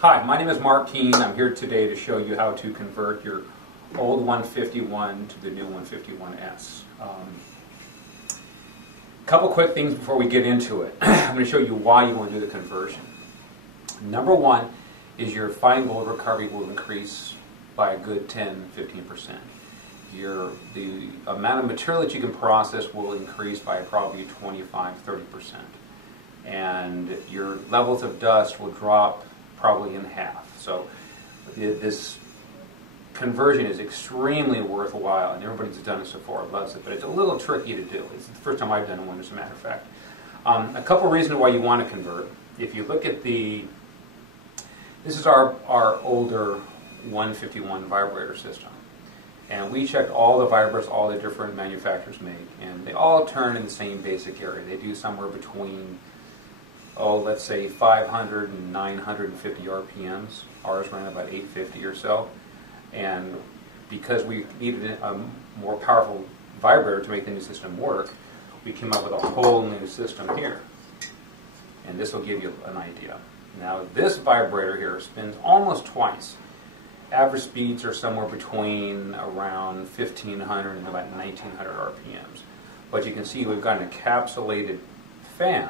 Hi, my name is Mark Keene. I'm here today to show you how to convert your old 151 to the new 151S. Couple quick things before we get into it. I'm going to show you why you want to do the conversion. Number one is your fine gold recovery will increase by a good 10-15%. The amount of material that you can process will increase by probably 25-30%. And your levels of dust will drop probably in half. So this conversion is extremely worthwhile, and everybody who's done it so far loves it, but it's a little tricky to do. It's the first time I've done one, as a matter of fact. A couple reasons why you want to convert. If you look at this is our older 151 vibrator system. And we checked all the vibrators all the different manufacturers make, and they all turn in the same basic area. They do somewhere between, let's say 500 and 950 RPMs. Ours ran about 850 or so. And because we needed a more powerful vibrator to make the new system work, we came up with a whole new system here. And this will give you an idea. Now this vibrator here spins almost twice. Average speeds are somewhere between around 1500 and about 1900 RPMs. But you can see we've got an encapsulated fan.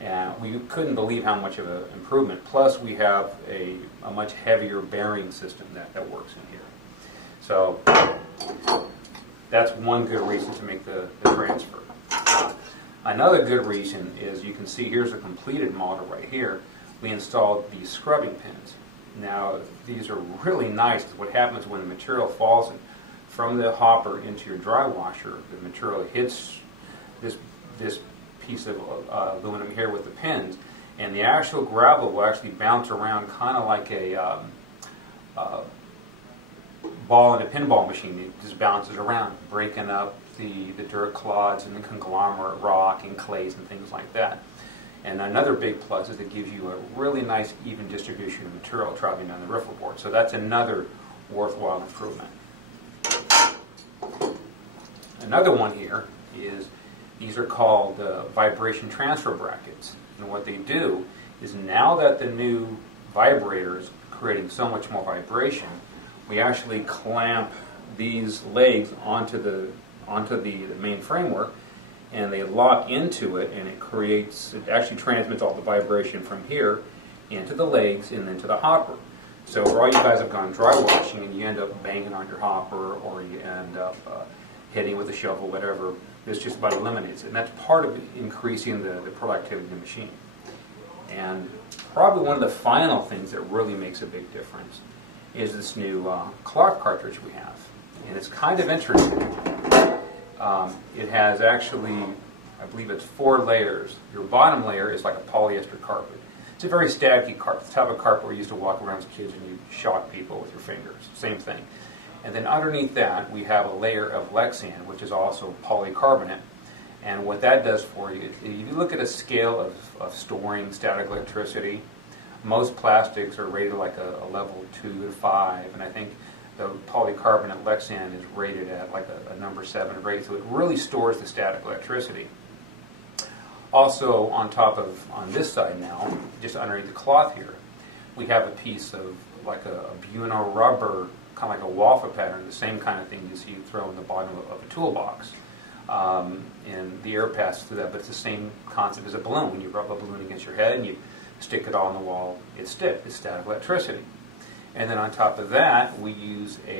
And we couldn't believe how much of an improvement. Plus we have a much heavier bearing system that works in here. So that's one good reason to make the transfer. Another good reason is you can see here's a completed model right here. We installed these scrubbing pins. Now these are really nice. What happens when the material falls from the hopper into your dry washer, the material hits this piece of aluminum here with the pins, and the actual gravel will actually bounce around kind of like a ball in a pinball machine. It just bounces around, breaking up the dirt clods and the conglomerate rock and clays and things like that. And another big plus is it gives you a really nice even distribution of material traveling down the riffle board. So that's another worthwhile improvement. Another one here is these are called vibration transfer brackets. And what they do is now that the new vibrator is creating so much more vibration, we actually clamp these legs onto the main framework, and they lock into it, and it actually transmits all the vibration from here into the legs and then to the hopper. So where all you guys have gone dry washing and you end up banging on your hopper, or you end up hitting with a shovel, whatever, this just about eliminates it. And that's part of increasing the productivity of the machine. And probably one of the final things that really makes a big difference is this new Clarke cartridge we have. And it's kind of interesting. It has actually, I believe it's 4 layers. Your bottom layer is like a polyester carpet. It's a very staticky carpet. It's the type of carpet where you used to walk around as kids and you shock people with your fingers. Same thing. And then underneath that, we have a layer of Lexan, which is also polycarbonate. And what that does for you, if you look at a scale of storing static electricity, most plastics are rated like a level 2 to 5, and I think the polycarbonate Lexan is rated at like a number 7 rate, so it really stores the static electricity. Also, on this side now, just underneath the cloth here, we have a piece of like a Buno rubber, kind of like a waffle pattern, the same kind of thing you see throw in the bottom of a toolbox. And the air passes through that, but it's the same concept as a balloon. When you rub a balloon against your head and you stick it on the wall, it's static electricity. And then on top of that, we use not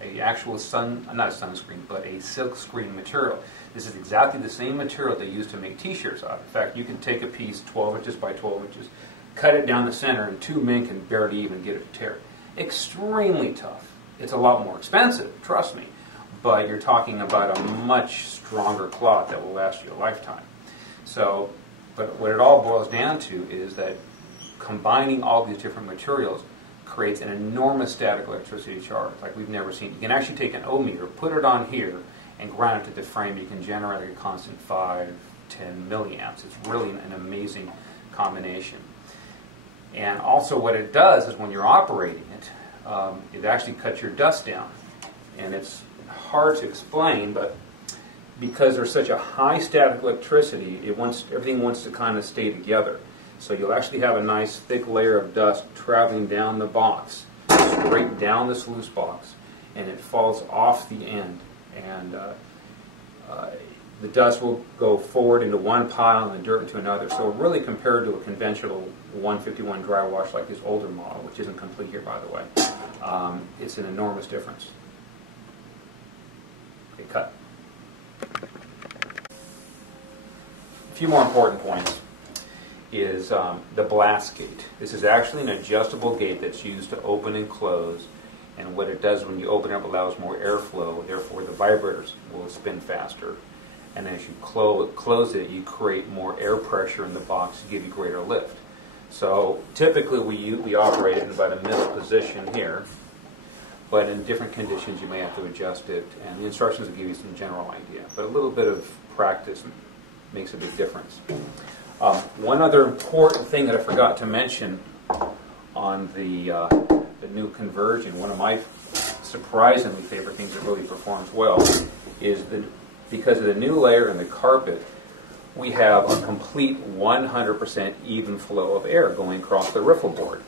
a sunscreen, but a Silkscreen Material. This is exactly the same material they use to make t-shirts out of. In fact, you can take a piece 12 inches by 12 inches, cut it down the center, and 2 men can barely even get it to tear. Extremely tough. It's a lot more expensive, trust me, but you're talking about a much stronger cloth that will last you a lifetime. So, but what it all boils down to is that combining all these different materials creates an enormous static electricity charge like we've never seen. You can actually take an ohmmeter, put it on here, and ground it to the frame. You can generate a constant 5-10 milliamps. It's really an amazing combination. And also what it does is when you're operating it, it actually cuts your dust down. And it's hard to explain, but because there's such a high static electricity, everything wants to kind of stay together. So you'll actually have a nice thick layer of dust traveling down the box, straight down the sluice box, and it falls off the end. And the dust will go forward into one pile and the dirt into another. So really, compared to a conventional 151 dry wash like this older model, which isn't complete here by the way, it's an enormous difference. Okay, cut. A few more important points is the blast gate. This is actually an adjustable gate that's used to open and close, and what it does when you open it up allows more airflow, therefore the vibrators will spin faster. And as you close it, you create more air pressure in the box to give you greater lift. So typically we operate it in about a middle position here, but in different conditions you may have to adjust it, and the instructions will give you some general idea. But a little bit of practice makes a big difference. One other important thing that I forgot to mention on the new conversion, one of my surprisingly favorite things that really performs well is because of the new layer in the carpet, we have a complete 100% even flow of air going across the riffle board.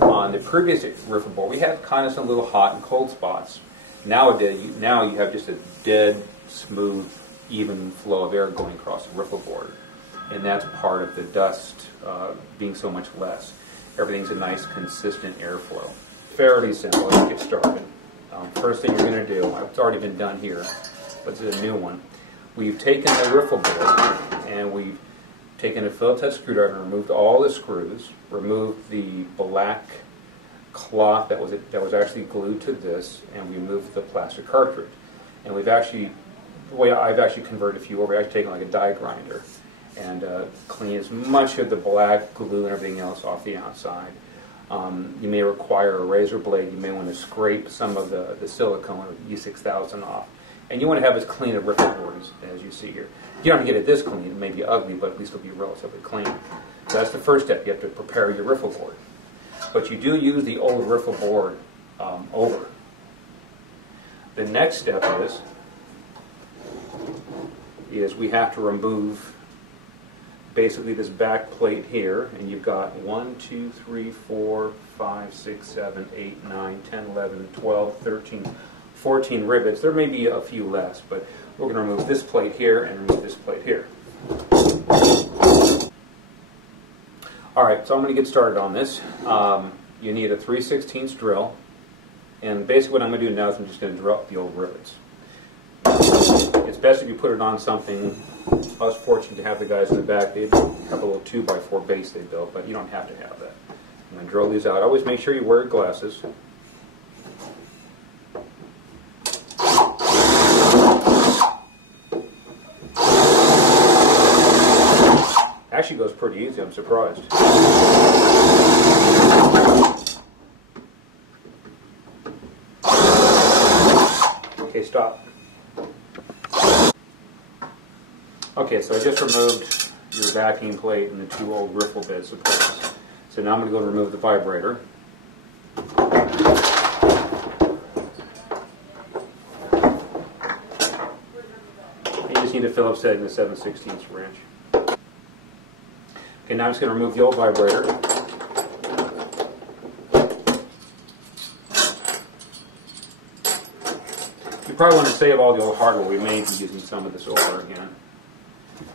On the previous riffle board, we had kind of some little hot and cold spots. Now you have just a dead, smooth, even flow of air going across the riffle board. And that's part of the dust being so much less. Everything's a nice, consistent airflow. Fairly simple. Let's get started. First thing you're going to do, it's already been done here, but it's a new one. We've taken the riffle board and we've taken a Phillips head screwdriver and removed all the screws, removed the black cloth that was actually glued to this, and we removed the plastic cartridge. And we've actually, the way I've actually converted a few over, I've actually taken like a die grinder and clean as much of the black glue and everything else off the outside. You may require a razor blade. You may want to scrape some of the silicone or E6000 off. And you want to have as clean a riffle board as you see here. You don't have to get it this clean. It may be ugly, but at least it'll be relatively clean. So that's the first step. You have to prepare your riffle board. But you do use the old riffle board over. The next step is we have to remove basically this back plate here, and you've got 1, 2, 3, 4, 5, 6, 7, 8, 9, 10, 11, 12, 13, 14 rivets. There may be a few less, but we're going to remove this plate here and remove this plate here. Alright, so I'm going to get started on this. You need a 3/16 drill, and basically what I'm going to do now is I'm just going to drill up the old rivets. It's best if you put it on something. I was fortunate to have the guys in the back. They have a little 2x4 base they built, but you don't have to have that. I'm going to drill these out. Always make sure you wear glasses. Actually goes pretty easy, I'm surprised. Okay, stop. Okay, so I just removed your backing plate and the two old riffle bed supports. So now I'm going to go and remove the vibrator. You just need a Phillips head and a 7/16 wrench. Okay, now I'm just going to remove the old vibrator. You probably want to save all the old hardware. We may be using some of this over again.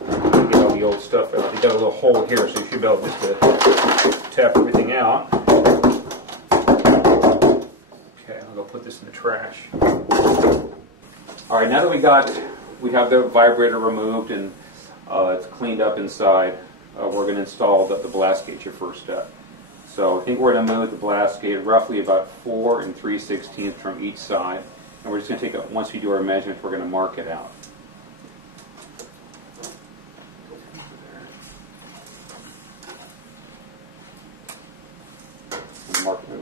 Get all the old stuff out. You got a little hole here, so you should be able just to tap everything out. Okay, I'll go put this in the trash. All right, now that we have the vibrator removed and it's cleaned up inside, we're going to install the blast gate, your first step. So I think we're going to move the blast gate roughly about 4 3/16 from each side, and we're just going to take it, once we do our measurements, we're going to mark it out.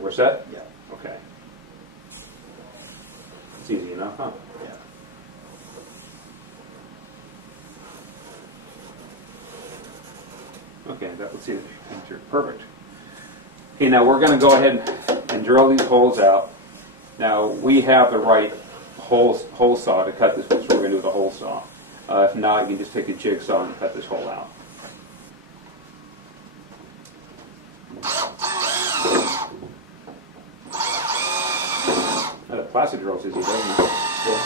We're set? Yeah. Okay. It's easy enough, huh? Yeah. Okay, let's see the picture. Perfect. Okay, now we're going to go ahead and drill these holes out. Now, we have the right hole saw to cut this one, so we're going to do the hole saw. If not, you can just take a jigsaw and cut this hole out. plastic drills, is he? Doesn't he? Yeah.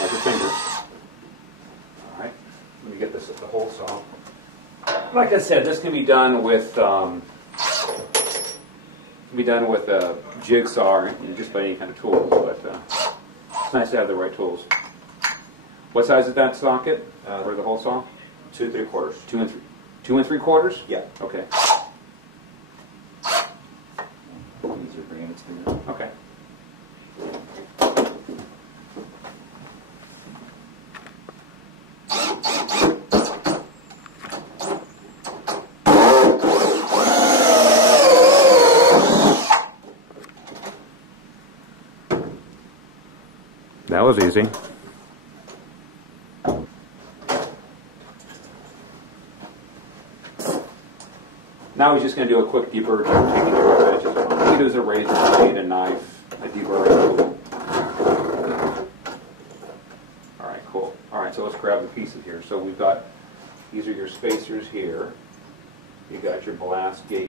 Like your finger. All right. Let me get this at the hole saw. Like I said, this can be done with a jigsaw and just by any kind of tool. But it's nice to have the right tools. What size is that socket for the hole saw? 2 3/4. 2 3/4? Yeah. Okay. These are bringing it to me. Okay. That was easy. Now he's just going to do a quick deburr job, taking the rough edges off. All we do is a razor blade, a knife, a deburring tool. All right, cool. All right, so let's grab the pieces here. So we've got, these are your spacers here. You got your blast gate